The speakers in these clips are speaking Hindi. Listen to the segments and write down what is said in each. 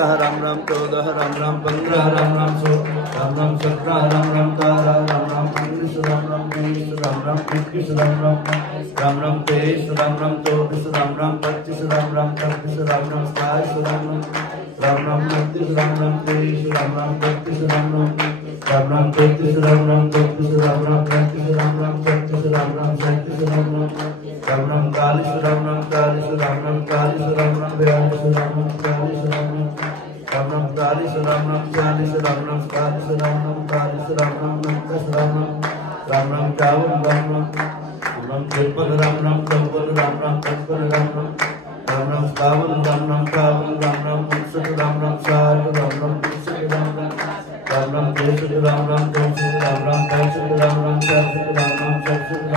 राम राम 14 राम राम 15 राम राम 16 राम राम 17 राम राम 18 राम राम 19 राम राम 20 राम राम 21 राम राम 23 राम राम 24 राम राम 25 राम राम 26 राम राम 27 राम राम 29 राम राम 30 राम राम 31 राम राम 33 राम राम 34 राम राम 35 राम राम 36 राम राम 37 राम राम 40 राम राम 40 राम राम 40 राम राम 42 राम राम 40 राम राम 40 राम राम 40 राम राम 40 राम राम 40 राम राम 50 राम राम 51 राम राम 53 राम राम 54 राम राम 55 राम राम 57 राम राम 58 राम राम 59 राम राम 60 राम राम 61 राम राम 63 राम राम 64 राम राम 65 राम राम 66 राम राम 67 राम राम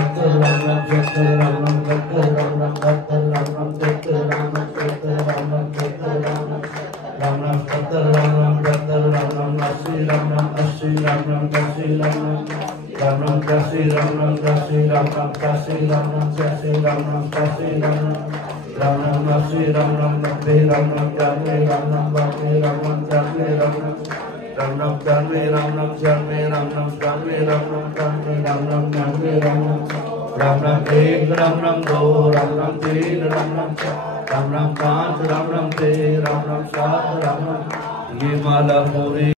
70 राम राम 70 राम राम 70 राम राम 72 राम राम 73 राम राम 73 राम राम 73 राम राम 70 राम राम 72 राम राम 80 राम राम 80 राम राम 80 राम राम 80 राम राम 80 राम राम 80 राम राम 80 राम राम 80 राम राम 80 राम राम 90 राम राम 91 राम राम 92 राम राम 93 राम राम 94 राम राम 96 राम राम 97 राम राम 98 राम राम 99 राम राम 1 राम राम 2 राम राम 3 राम राम 5 राम राम 6 राम राम 7 राम राम ये माला पूरी